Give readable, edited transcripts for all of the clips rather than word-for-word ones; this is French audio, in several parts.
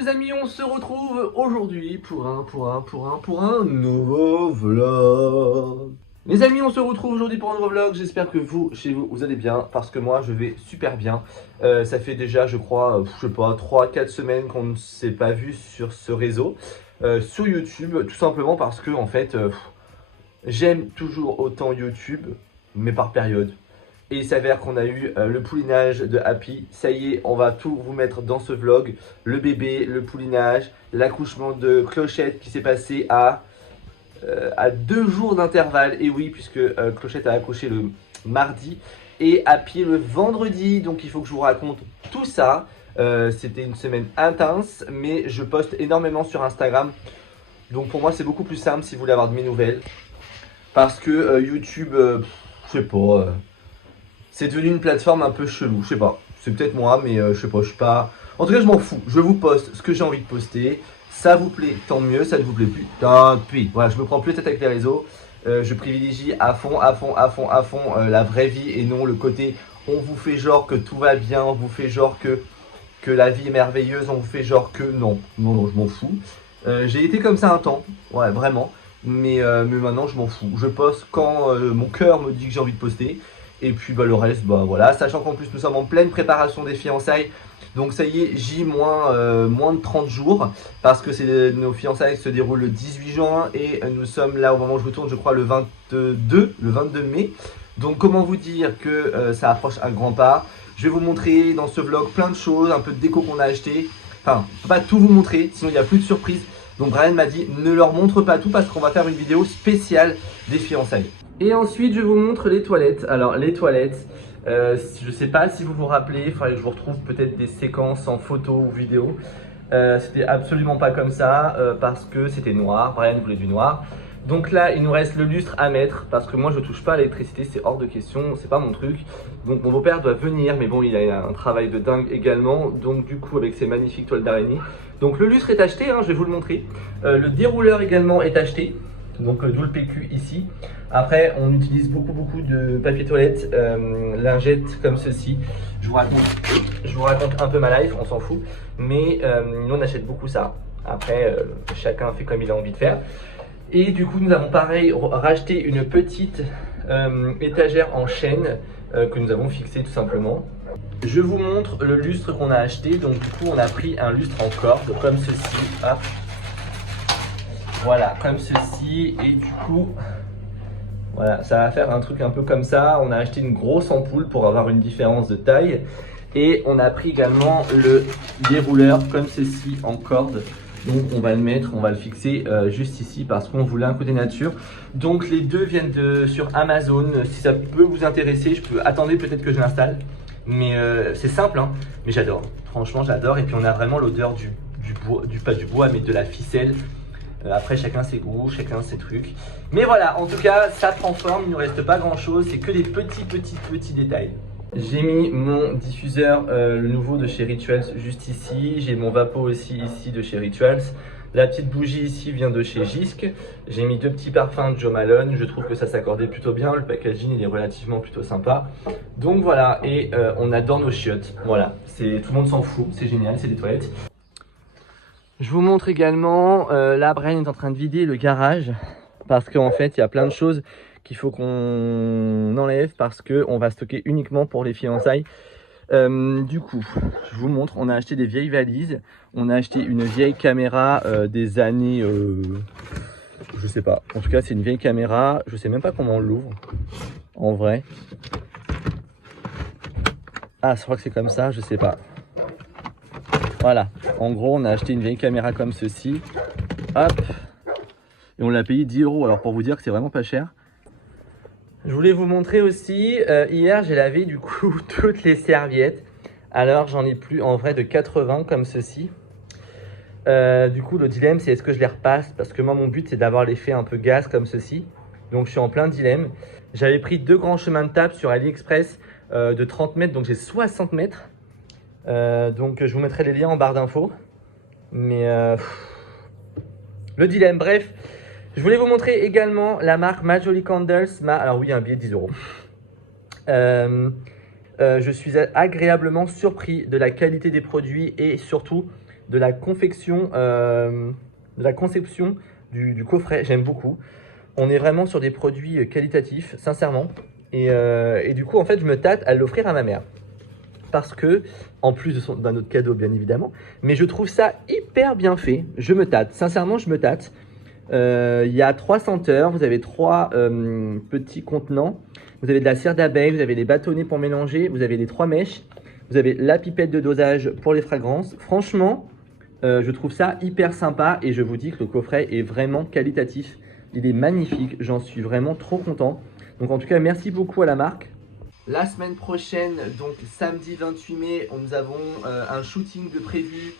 les amis, on se retrouve aujourd'hui pour un nouveau vlog. Les amis, on se retrouve aujourd'hui pour un nouveau vlog. J'espère que vous, chez vous, vous allez bien, parce que moi, je vais super bien. Ça fait déjà, je crois, je sais pas, 3-4 semaines qu'on ne s'est pas vu sur ce réseau, sur YouTube, tout simplement parce que, en fait, j'aime toujours autant YouTube, mais par période. Et il s'avère qu'on a eu le poulinage de Happy. Ça y est, on va tout vous mettre dans ce vlog. Le bébé, le poulinage, l'accouchement de Clochette qui s'est passé à 2 jours d'intervalle. Et oui, puisque Clochette a accouché le mardi et Happy le vendredi. Donc il faut que je vous raconte tout ça. C'était une semaine intense, mais je poste énormément sur Instagram. Donc pour moi, c'est beaucoup plus simple si vous voulez avoir de mes nouvelles. Parce que YouTube, je sais pas... c'est devenu une plateforme un peu chelou, je sais pas. C'est peut-être moi, mais je sais pas, je suis pas... En tout cas, je m'en fous. Je vous poste ce que j'ai envie de poster. Ça vous plaît, tant mieux. Ça ne vous plaît plus, tant pis. Voilà, je me prends plus tête avec les réseaux. Je privilégie à fond la vraie vie et non le côté on vous fait genre que tout va bien, on vous fait genre que la vie est merveilleuse, on vous fait genre que non. Non, je m'en fous. J'ai été comme ça un temps, ouais, vraiment. Mais maintenant, je m'en fous. Je poste quand mon cœur me dit que j'ai envie de poster. Et puis bah, le reste, bah voilà, sachant qu'en plus nous sommes en pleine préparation des fiançailles. Donc ça y est, moins de 30 jours. Parce que nos fiançailles se déroulent le 18 juin. Et nous sommes là au moment où je vous tourne, je crois le 22 mai. Donc comment vous dire que ça approche un grand pas. Je vais vous montrer dans ce vlog plein de choses, un peu de déco qu'on a acheté. Enfin, je ne peux pas tout vous montrer, sinon il n'y a plus de surprise. Donc Brian m'a dit, ne leur montre pas tout parce qu'on va faire une vidéo spéciale des fiançailles. Et ensuite, je vous montre les toilettes. Alors, les toilettes, je ne sais pas si vous vous rappelez, il faudrait que je vous retrouve peut-être des séquences en photo ou vidéo. C'était absolument pas comme ça parce que c'était noir. Brian voulait du noir. Donc là, il nous reste le lustre à mettre parce que moi, je touche pas à l'électricité, c'est hors de question, c'est pas mon truc. Donc mon beau-père doit venir, mais bon, il a un travail de dingue également. Donc du coup, avec ces magnifiques toiles d'araignée. Donc le lustre est acheté, hein, je vais vous le montrer. Le dérouleur également est acheté. Donc d'où le PQ ici. Après, on utilise beaucoup de papier toilette, lingettes comme ceci. Je vous raconte un peu ma life, on s'en fout. Mais nous, on achète beaucoup ça. Après, chacun fait comme il a envie de faire. Et du coup, nous avons pareil racheté une petite étagère en chêne que nous avons fixée tout simplement. Je vous montre le lustre qu'on a acheté. Donc du coup, on a pris un lustre en corde comme ceci. Hop. Voilà, comme ceci. Et du coup, voilà, ça va faire un truc un peu comme ça. On a acheté une grosse ampoule pour avoir une différence de taille. Et on a pris également le dérouleur comme ceci en corde. Donc on va le mettre, on va le fixer juste ici parce qu'on voulait un côté nature. Donc les deux viennent sur Amazon. Si ça peut vous intéresser, je peux attendre peut-être que je l'installe. Mais c'est simple, hein, mais j'adore. Franchement, j'adore. Et puis on a vraiment l'odeur du bois, pas du bois, mais de la ficelle. Après, chacun ses goûts, chacun ses trucs. Mais voilà, en tout cas, ça prend forme. Il ne nous reste pas grand-chose. C'est que des petits détails. J'ai mis mon diffuseur, le nouveau de chez Rituals, juste ici. J'ai mon Vapo aussi ici de chez Rituals. La petite bougie ici vient de chez Jisc. J'ai mis 2 petits parfums de Jo Malone. Je trouve que ça s'accordait plutôt bien. Le packaging, il est relativement plutôt sympa. Donc voilà, et on adore nos chiottes. Voilà, tout le monde s'en fout. C'est génial, c'est des toilettes. Je vous montre également, là Brian est en train de vider le garage parce qu'en fait il y a plein de choses qu'il faut qu'on enlève parce qu'on va stocker uniquement pour les fiançailles. Du coup, je vous montre, on a acheté des vieilles valises, on a acheté une vieille caméra des années, je sais pas, en tout cas c'est une vieille caméra, je sais même pas comment on l'ouvre en vrai. Ah, je crois que c'est comme ça, je sais pas. Voilà, en gros on a acheté une vieille caméra comme ceci, hop, et on l'a payé 10 €, alors pour vous dire que c'est vraiment pas cher. Je voulais vous montrer aussi, hier j'ai lavé du coup toutes les serviettes, alors j'en ai plus en vrai de 80 comme ceci. Du coup le dilemme c'est est-ce que je les repasse, parce que moi mon but c'est d'avoir l'effet un peu gaz comme ceci, donc je suis en plein dilemme. J'avais pris 2 grands chemins de table sur AliExpress de 30 mètres, donc j'ai 60 mètres. Donc je vous mettrai les liens en barre d'infos. Mais le dilemme, bref. Je voulais vous montrer également la marque Majoli Candles. Alors oui, un billet de 10 €. Je suis agréablement surpris de la qualité des produits et surtout de la confection, de la conception du coffret. J'aime beaucoup. On est vraiment sur des produits qualitatifs, sincèrement. Et du coup, en fait, je me tâte à l'offrir à ma mère. Parce que, en plus d'un autre cadeau, bien évidemment, mais je trouve ça hyper bien fait. Je me tâte. Sincèrement, je me tâte. Il y a 3 senteurs. Vous avez 3 petits contenants. Vous avez de la cire d'abeille, vous avez les bâtonnets pour mélanger, vous avez les 3 mèches, vous avez la pipette de dosage pour les fragrances. Franchement, je trouve ça hyper sympa et je vous dis que le coffret est vraiment qualitatif. Il est magnifique, j'en suis vraiment trop content. Donc en tout cas, merci beaucoup à la marque. La semaine prochaine, donc samedi 28 mai, nous avons un shooting de prévu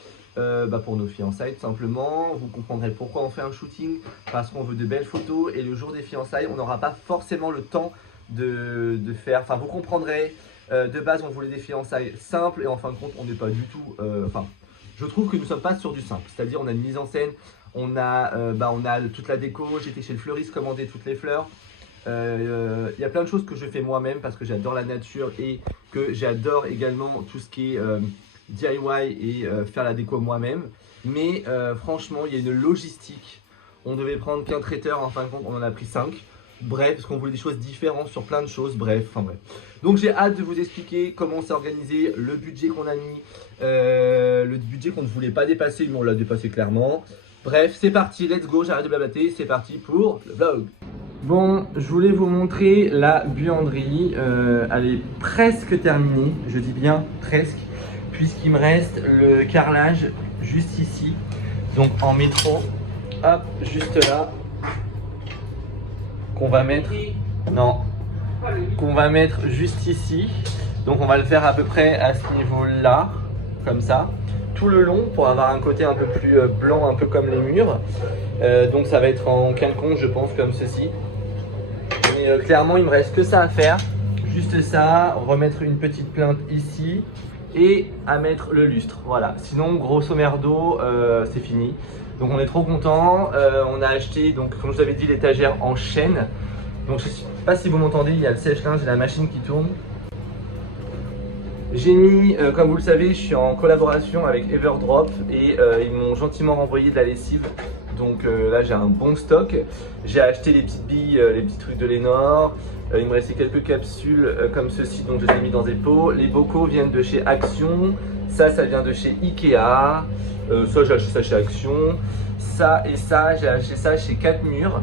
pour nos fiançailles tout simplement. Vous comprendrez pourquoi on fait un shooting, parce qu'on veut de belles photos et le jour des fiançailles, on n'aura pas forcément le temps de faire, enfin vous comprendrez, de base on voulait des fiançailles simples et en fin de compte on n'est pas du tout, je trouve que nous ne sommes pas sur du simple, c'est-à-dire on a une mise en scène, on a toute la déco, j'étais chez le fleuriste commander toutes les fleurs, y a plein de choses que je fais moi-même parce que j'adore la nature et que j'adore également tout ce qui est DIY et faire la déco moi-même, mais franchement il y a une logistique, on devait prendre qu'un traiteur, en fin de compte on en a pris 5. Bref, parce qu'on voulait des choses différentes sur plein de choses, bref. Donc j'ai hâte de vous expliquer comment on s'est organisé, le budget qu'on a mis, le budget qu'on ne voulait pas dépasser, mais on l'a dépassé clairement. Bref, c'est parti, let's go, j'arrête de blablater, c'est parti pour le vlog. Bon, je voulais vous montrer la buanderie, elle est presque terminée, je dis bien presque, puisqu'il me reste le carrelage juste ici, donc en métro, hop, juste là. Qu'on va mettre juste ici, donc on va le faire à peu près à ce niveau là, comme ça, tout le long pour avoir un côté un peu plus blanc, un peu comme les murs, donc ça va être en quinconce je pense, comme ceci, mais clairement il me reste que ça à faire, juste ça, remettre une petite plainte ici et à mettre le lustre, voilà, sinon grosso merdo c'est fini. Donc on est trop content, on a acheté, donc comme je vous avais dit, l'étagère en chaîne. Donc je ne sais pas si vous m'entendez, il y a le sèche-linge et la machine qui tourne. J'ai mis, comme vous le savez, je suis en collaboration avec Everdrop et ils m'ont gentiment renvoyé de la lessive. Donc là j'ai un bon stock. J'ai acheté les petites billes, les petits trucs de Lénore. Il me restait quelques capsules comme ceci, donc je les ai mis dans des pots. Les bocaux viennent de chez Action. Ça vient de chez Ikea. Ça j'ai acheté ça chez Action. Ça et ça, j'ai acheté ça chez 4 murs.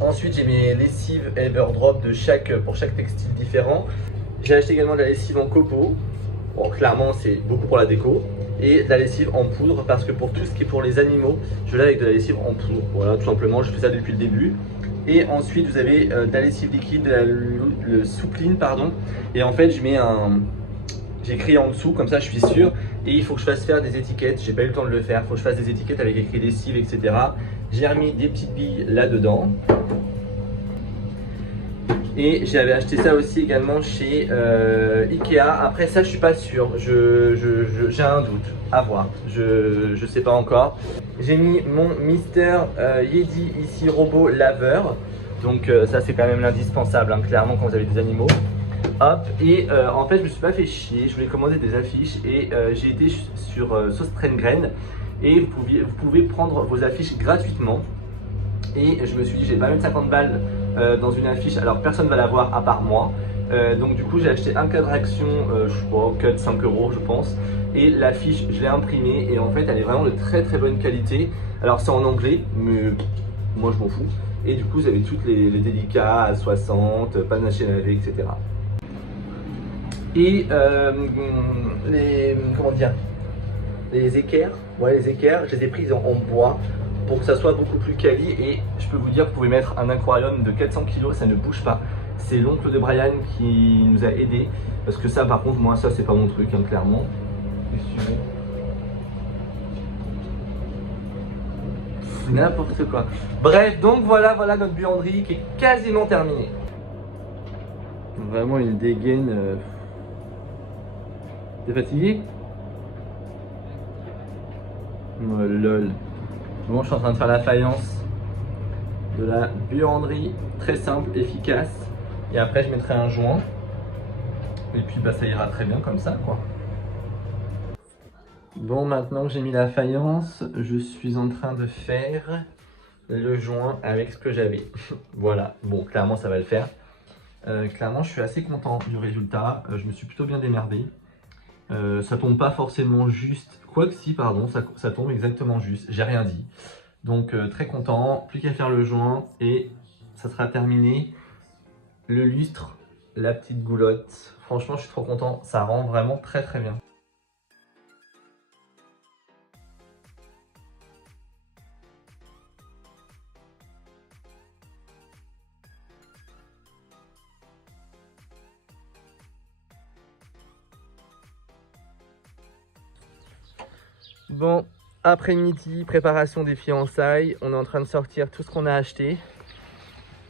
Ensuite j'ai mes lessives Everdrop pour chaque textile différent. J'ai acheté également de la lessive en copeaux. Bon, clairement c'est beaucoup pour la déco. Et de la lessive en poudre parce que pour tout ce qui est pour les animaux, je l'ai avec de la lessive en poudre. Voilà, tout simplement, je fais ça depuis le début. Et ensuite vous avez de la lessive liquide, de la soupline pardon. Et en fait je mets j'ai écrit en dessous, comme ça je suis sûr. Et il faut que je fasse faire des étiquettes, j'ai pas eu le temps de le faire. Il faut que je fasse des étiquettes avec écrit lessive, etc. J'ai remis des petites billes là-dedans. Et j'avais acheté ça aussi également chez Ikea. Après ça je suis pas sûr, j'ai un doute, à voir, je sais pas encore. J'ai mis mon Mister Yeti ici robot laveur. Donc ça c'est quand même l'indispensable, hein, clairement quand vous avez des animaux. Hop, et en fait je me suis pas fait chier, je voulais commander des affiches et j'ai été sur Sauce Train-Graine et vous pouvez prendre vos affiches gratuitement. Et je me suis dit j'ai pas mettre 50 balles dans une affiche alors personne va la voir à part moi. Donc du coup j'ai acheté un cadre Action, je sais pas, cut 5 € je pense. Et l'affiche je l'ai imprimée et en fait elle est vraiment de très très bonne qualité. Alors c'est en anglais mais moi je m'en fous. Et du coup vous avez toutes les délicats à 60, panaché à laver, etc. Et les équerres, ouais les équerres, je les ai prises en bois pour que ça soit beaucoup plus quali et je peux vous dire que vous pouvez mettre un aquarium de 400 kg, ça ne bouge pas. C'est l'oncle de Brian qui nous a aidé parce que ça par contre moi ça c'est pas mon truc hein, clairement. N'importe quoi. Bref, donc voilà notre buanderie qui est quasiment terminée. Vraiment une dégaine. T'es fatigué? Oh lol. Bon, je suis en train de faire la faïence de la buanderie, très simple, efficace. Et après, je mettrai un joint. Et puis, bah, ça ira très bien comme ça, quoi. Bon, maintenant que j'ai mis la faïence, je suis en train de faire le joint avec ce que j'avais. Voilà, bon, clairement ça va le faire. Clairement, je suis assez content du résultat. Je me suis plutôt bien démerdé. Ça tombe pas forcément juste. Quoique si, pardon, ça tombe exactement juste. J'ai rien dit. Donc très content. Plus qu'à faire le joint et ça sera terminé. Le lustre, la petite goulotte. Franchement, je suis trop content. Ça rend vraiment très très bien. Bon, après-midi, préparation des fiançailles. On est en train de sortir tout ce qu'on a acheté.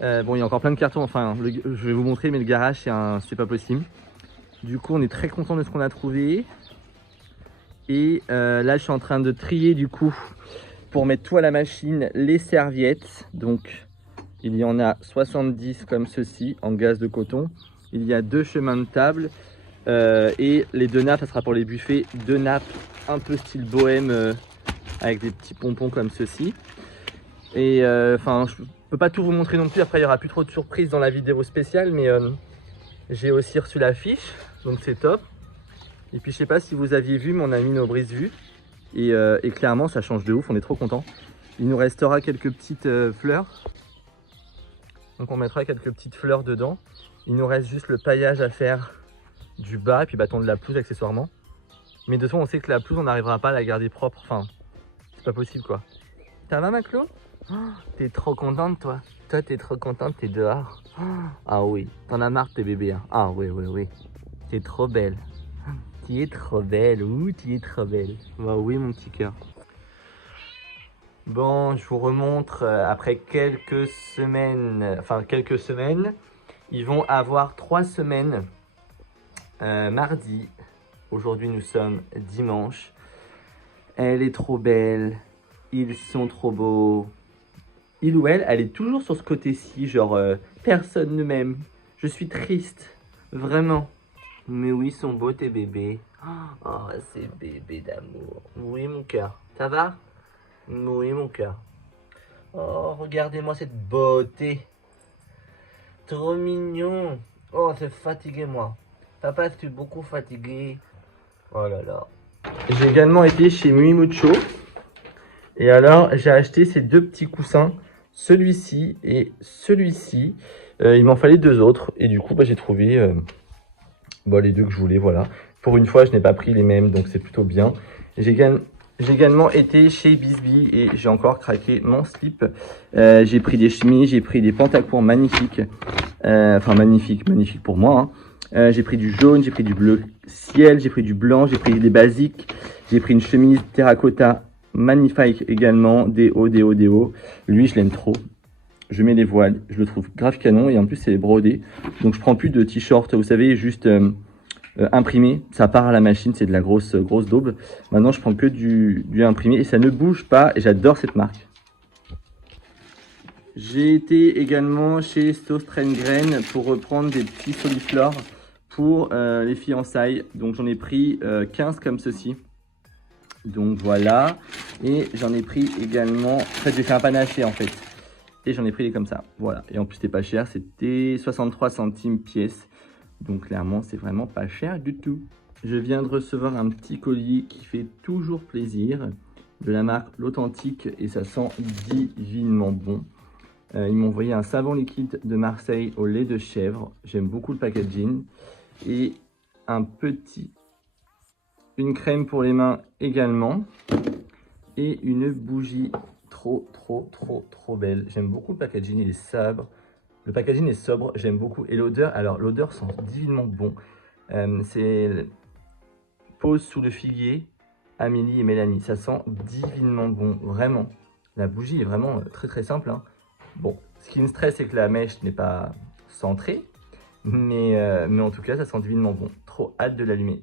Bon, il y a encore plein de cartons. Enfin, je vais vous montrer, mais le garage, c'est pas possible. Du coup, on est très content de ce qu'on a trouvé. Et là, je suis en train de trier du coup pour mettre tout à la machine les serviettes. Donc, il y en a 70 comme ceci en gaze de coton. Il y a 2 chemins de table. Et les 2 nappes, ça sera pour les buffets. 2 nappes un peu style bohème avec des petits pompons comme ceci. Et enfin, je peux pas tout vous montrer non plus. Après, il y aura plus trop de surprises dans la vidéo spéciale. Mais j'ai aussi reçu la fiche. Donc, c'est top. Et puis, je sais pas si vous aviez vu, mais on a mis nos brise-vues. Et clairement, ça change de ouf. On est trop content. Il nous restera quelques petites fleurs. Donc, on mettra quelques petites fleurs dedans. Il nous reste juste le paillage à faire du bas et puis bâton de la pelouse accessoirement. Mais de toute façon, on sait que la pelouse, on n'arrivera pas à la garder propre. Enfin, c'est pas possible quoi. Ça va, Maclo? Oh, t'es trop contente, toi? Toi, t'es trop contente, t'es dehors. Oh, ah oui, t'en as marre, tes bébés. Hein. Ah oui, oui, oui. T'es trop belle. Tu es trop belle. Ouh, tu es trop belle. Bah oui, mon petit cœur. Bon, je vous remontre après quelques semaines. Enfin, quelques semaines. Ils vont avoir 3 semaines. Mardi. Aujourd'hui, nous sommes dimanche. Elle est trop belle. Ils sont trop beaux. Il ou elle est toujours sur ce côté-ci, genre personne ne m'aime. Je suis triste. Vraiment. Mais oui, ils sont beaux tes bébés. Oh, ces bébés d'amour. Oui, mon cœur. Ça va? Oui, mon cœur. Oh, regardez-moi cette beauté. Trop mignon. Oh, c'est fatigué, moi. Papa, je suis beaucoup fatigué. Oh là là. J'ai également été chez Muimucho. Et alors, j'ai acheté ces 2 petits coussins, celui-ci et celui-ci. Il m'en fallait 2 autres. Et du coup, bah, j'ai trouvé les 2 que je voulais, voilà. Pour une fois, je n'ai pas pris les mêmes, donc c'est plutôt bien. J'ai également été chez Bisbee et j'ai encore craqué mon slip. J'ai pris des chemises, j'ai pris des pantacours magnifiques. Enfin, magnifique pour moi. Hein. J'ai pris du jaune, j'ai pris du bleu ciel, j'ai pris du blanc, j'ai pris des basiques. J'ai pris une chemise terracotta magnifique également, des hauts. Lui, je l'aime trop. Je mets les voiles, je le trouve grave canon et en plus, c'est brodé. Donc, je prends plus de t-shirt, vous savez, juste imprimé. Ça part à la machine, c'est de la grosse daube. Maintenant, je prends que du imprimé et ça ne bouge pas et j'adore cette marque. J'ai été également chez Sauce-Train-Graine pour reprendre des petits soliflores pour les fiançailles. Donc, j'en ai pris 15 comme ceci. Donc voilà, et j'en ai pris également, en fait j'ai fait un panaché en fait, et j'en ai pris des comme ça, voilà, et en plus c'était pas cher, c'était 63 centimes pièce, donc clairement c'est vraiment pas cher du tout. Je viens de recevoir un petit colis qui fait toujours plaisir, de la marque L'Authentique, et ça sent divinement bon. Ils m'ont envoyé un savon liquide de Marseille au lait de chèvre, j'aime beaucoup le packaging, et une crème pour les mains également. Et une bougie trop belle. J'aime beaucoup le packaging, il est sobre. Le packaging est sobre, j'aime beaucoup. Et l'odeur, alors l'odeur sent divinement bon. C'est Pose sous le figuier, Amélie et Mélanie. Ça sent divinement bon, vraiment. La bougie est vraiment très simple. Hein. Bon, ce qui me stresse, c'est que la mèche n'est pas centrée. Mais en tout cas, ça sent divinement bon. Trop hâte de l'allumer.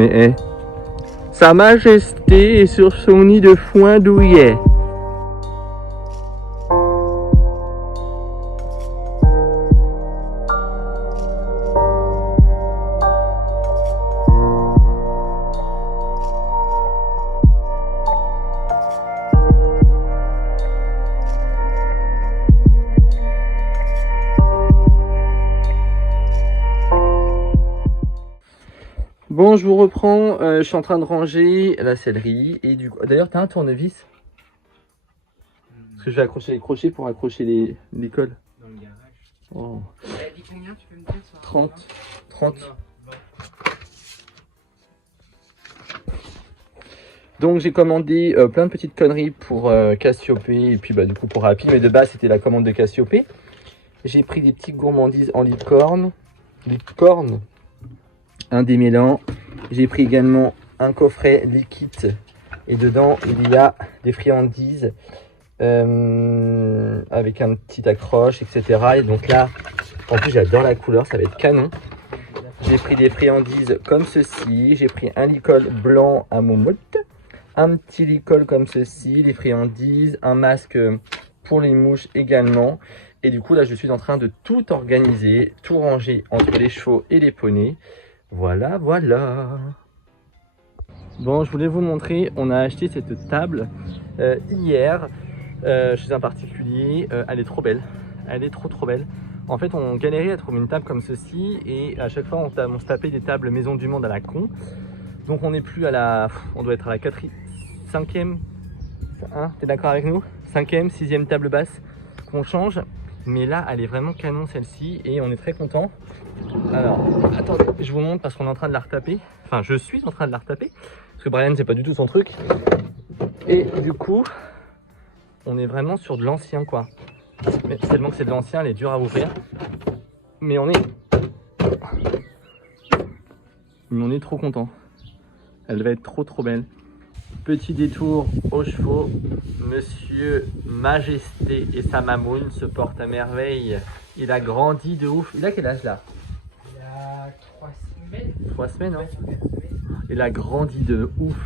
mais hey. Sa Majesté est sur son nid de foin douillet. Bon, je vous reprends, je suis en train de ranger la céleri et du coup... D'ailleurs, t'as un tournevis? Parce que je vais accrocher les crochets pour accrocher les cols. Dans le garage. Oh. Elle a dit combien, tu peux me dire? 30. 30. Donc j'ai commandé plein de petites conneries pour Cassiopée et puis bah, du coup pour Happy. Mais de base, c'était la commande de Cassiopée. J'ai pris des petites gourmandises en licorne. Licorne. Un démêlant. J'ai pris également un coffret liquide et dedans il y a des friandises avec un petit accroche, etc. Et donc là, en plus j'adore la couleur, ça va être canon. J'ai pris des friandises comme ceci. J'ai pris un licol blanc à moumoute, un petit licol comme ceci, les friandises, un masque pour les mouches également. Et du coup là je suis en train de tout organiser, tout ranger entre les chevaux et les poneys. Voilà, voilà. Bon, je voulais vous montrer, on a acheté cette table hier chez un particulier. Elle est trop belle, elle est trop belle. En fait, on galérait à trouver une table comme ceci et à chaque fois, on se tapait des tables Maison du Monde à la con. Donc, on n'est plus à la... On doit être à la 5e... Hein, t'es d'accord avec nous? 5e, 6e table basse qu'on change. Mais là, elle est vraiment canon celle-ci et on est très content. Alors, attendez, je vous montre parce qu'on est en train de la retaper. Enfin, je suis en train de la retaper. Parce que Brian, c'est pas du tout son truc. Et du coup, on est vraiment sur de l'ancien, quoi. Mais tellement que c'est de l'ancien, elle est dure à ouvrir. Mais on est trop content. Elle va être trop belle. Petit détour aux chevaux. Monsieur Majesté et sa mamoune se portent à merveille. Il a grandi de ouf. Il a quel âge là? Il a 3 semaines. 3 semaines, hein? 3 semaines. Il a grandi de ouf.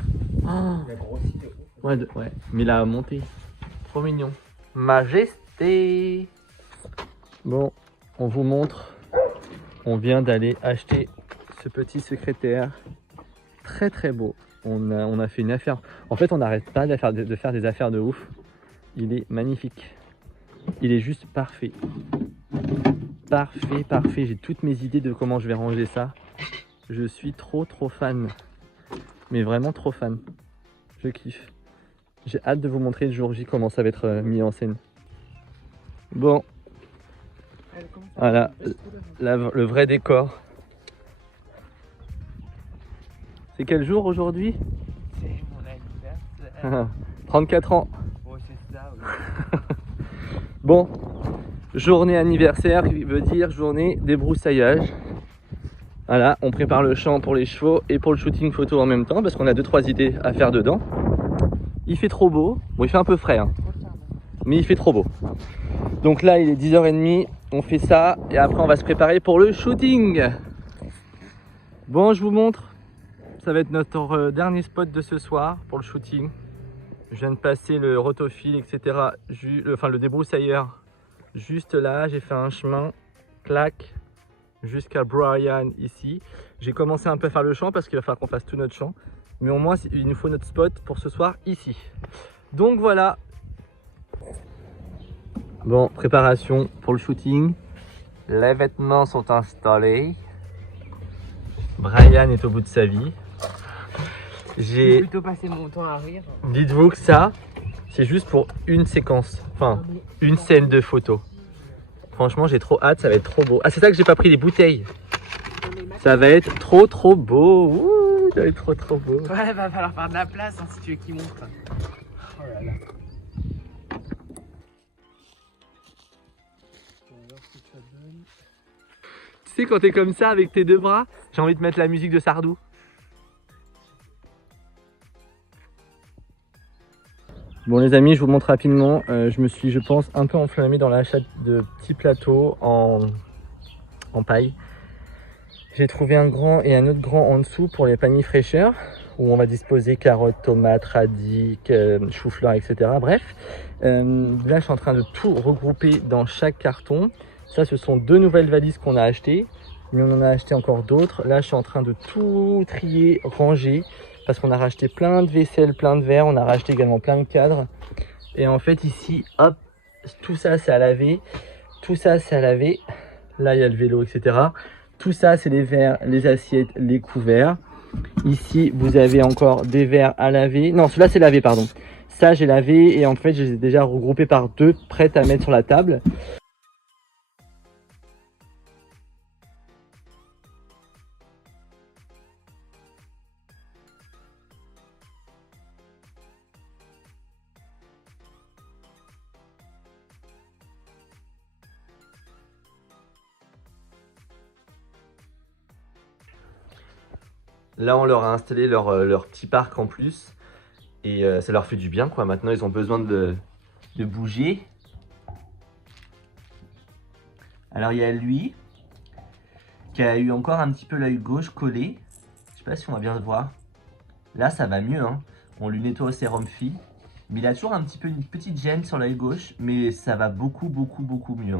Oh, Il a grossi de ouf. ouais, mais il a monté. Trop mignon. Majesté. Bon, on vous montre. On vient d'aller acheter ce petit secrétaire. Très beau. On a fait une affaire. En fait, on n'arrête pas de faire des affaires de ouf. Il est magnifique. Il est juste parfait. Parfait. J'ai toutes mes idées de comment je vais ranger ça. Je suis trop fan. Mais vraiment trop fan. Je kiffe. J'ai hâte de vous montrer le jour J comment ça va être mis en scène. Bon. Voilà. Le vrai décor. C'est quel jour aujourd'hui? C'est mon anniversaire. 34 ans. Oh, c'est ça, oui. Bon, journée anniversaire qui veut dire journée débroussaillage. Voilà, on prépare le champ pour les chevaux et pour le shooting photo en même temps parce qu'on a 2-3 idées à faire dedans. Il fait trop beau. Bon, il fait un peu frais, hein, mais il fait trop beau. Donc là, il est 10h30. On fait ça et après, on va se préparer pour le shooting. Bon, je vous montre. Ça va être notre dernier spot de ce soir pour le shooting. Je viens de passer le rotofil, etc. Enfin, le débroussailleur juste là. J'ai fait un chemin, clac, jusqu'à Brian ici. J'ai commencé un peu à faire le champ parce qu'il va falloir qu'on fasse tout notre champ. Mais au moins, il nous faut notre spot pour ce soir ici. Donc voilà. Bon, préparation pour le shooting. Les vêtements sont installés. Brian est au bout de sa vie. J'ai plutôt passé mon temps à rire. Dites-vous que ça, c'est juste pour une séquence, enfin une scène de photo. Franchement, j'ai trop hâte, ça va être trop beau. Ah, c'est ça que j'ai pas pris les bouteilles. Ça va être trop beau. Ouh, ça va être trop beau. Ouais, va falloir faire de la place hein, si tu veux qu'il monte. Oh là là. Tu sais, quand t'es comme ça avec tes deux bras, j'ai envie de mettre la musique de Sardou. Bon les amis, je vous montre rapidement, je me suis, je pense, un peu enflammé dans l'achat de petits plateaux en paille. J'ai trouvé un grand et un autre grand en dessous pour les paniers fraîcheurs, où on va disposer carottes, tomates, radis, chou-fleur, etc. Bref, là je suis en train de tout regrouper dans chaque carton. Ça, ce sont 2 nouvelles valises qu'on a achetées, mais on en a acheté encore d'autres. Là, je suis en train de tout trier, ranger, parce qu'on a racheté plein de vaisselle, plein de verres, on a racheté également plein de cadres. Et en fait, ici, hop, tout ça, c'est à laver. Tout ça, c'est à laver. Là, il y a le vélo, etc. Tout ça, c'est les verres, les assiettes, les couverts. Ici, vous avez encore des verres à laver. Non, celui-là, c'est lavé, pardon. Ça, j'ai lavé et en fait, je les ai déjà regroupés par 2, prêtes à mettre sur la table. Là, on leur a installé leur petit parc en plus. Et ça leur fait du bien, quoi. Maintenant, ils ont besoin de bouger. Alors, il y a lui, qui a eu encore un petit peu l'œil gauche collé. Je sais pas si on va bien le voir. Là, ça va mieux, hein. On lui nettoie au sérum phi. Mais il a toujours un petit peu une petite gêne sur l'œil gauche. Mais ça va beaucoup mieux.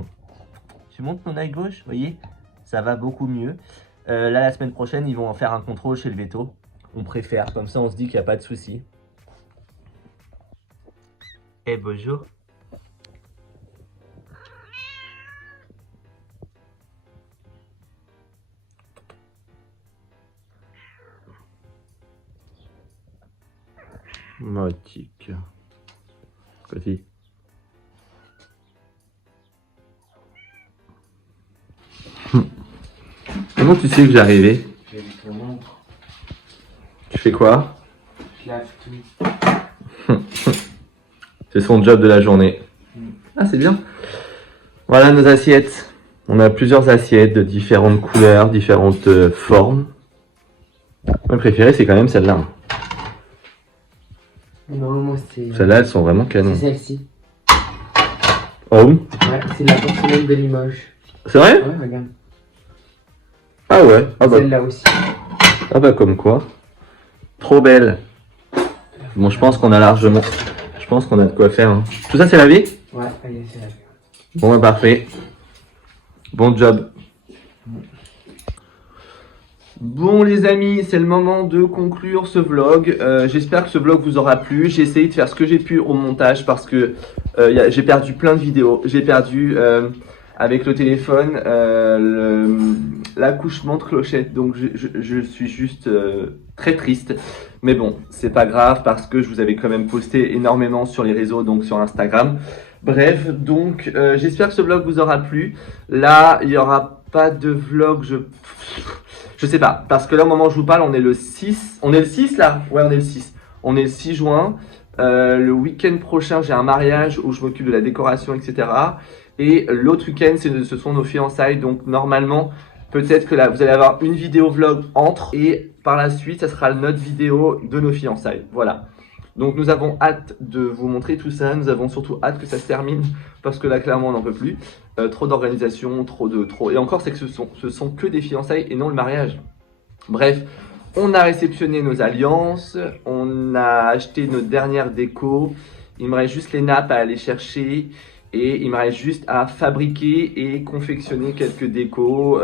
Je montre mon œil gauche, vous voyez, ça va beaucoup mieux. Là, la semaine prochaine, ils vont en faire un contrôle chez le veto. On préfère, comme ça on se dit qu'il n'y a pas de souci. Eh, bonjour. Motique. Petit. Comment tu sais que j'arrivais? J'ai vu ton montre. Tu fais quoi? Je lave tout. C'est son job de la journée. Ah, c'est bien. Voilà nos assiettes. On a plusieurs assiettes de différentes couleurs, différentes formes. Ma préférée, c'est quand même celle-là. Non, moi c'est. Celles-là, elles sont vraiment canon. C'est celle-ci. Oh oui? Ouais, c'est la porcelaine de Limoges. C'est vrai? Ouais, regarde. Ah ouais? Ah bah. Celle-là aussi. Ah bah comme quoi. Trop belle. Bon, je pense qu'on a largement... Je pense qu'on a de quoi faire. Hein. Tout ça, c'est lavé? Ouais, allez, c'est la. Bon bah parfait. Bon job. Bon les amis, c'est le moment de conclure ce vlog. J'espère que ce vlog vous aura plu. J'ai essayé de faire ce que j'ai pu au montage parce que j'ai perdu plein de vidéos. J'ai perdu avec le téléphone l'accouchement de Clochette. Donc je suis juste très triste. Mais bon, c'est pas grave parce que je vous avais quand même posté énormément sur les réseaux, donc sur Instagram. Bref, donc j'espère que ce vlog vous aura plu. Là, il n'y aura pas de vlog, je sais pas, parce que là au moment où je vous parle, on est le 6. On est le 6 là? Ouais, on est le 6. On est le 6 juin. Le week-end prochain, j'ai un mariage où je m'occupe de la décoration, etc. Et l'autre week-end, ce sont nos fiançailles. Donc normalement, peut-être que là, vous allez avoir une vidéo vlog entre. Et par la suite, ça sera notre vidéo de nos fiançailles. Voilà. Donc nous avons hâte de vous montrer tout ça. Nous avons surtout hâte que ça se termine. Parce que là, clairement, on n'en peut plus. Trop d'organisation, trop. Et encore, c'est que ce sont que des fiançailles et non le mariage. Bref, on a réceptionné nos alliances. On a acheté nos dernières décos. Il me reste juste les nappes à aller chercher. Et il me reste juste à fabriquer et confectionner quelques décos.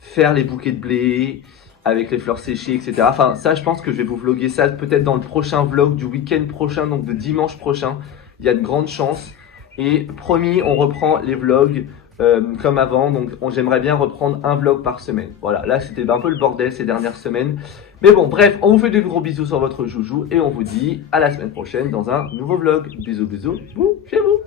Faire les bouquets de blé avec les fleurs séchées, etc. Enfin, ça, je pense que je vais vous vlogger ça peut-être dans le prochain vlog du week-end prochain, donc de dimanche prochain. Il y a de grandes chances. Et promis, on reprend les vlogs comme avant. Donc, j'aimerais bien reprendre un vlog par semaine. Voilà, là, c'était un peu le bordel ces dernières semaines. Mais bon, bref, on vous fait de gros bisous sur votre joujou. Et on vous dit à la semaine prochaine dans un nouveau vlog. Bisous, bisous, vous, chez vous.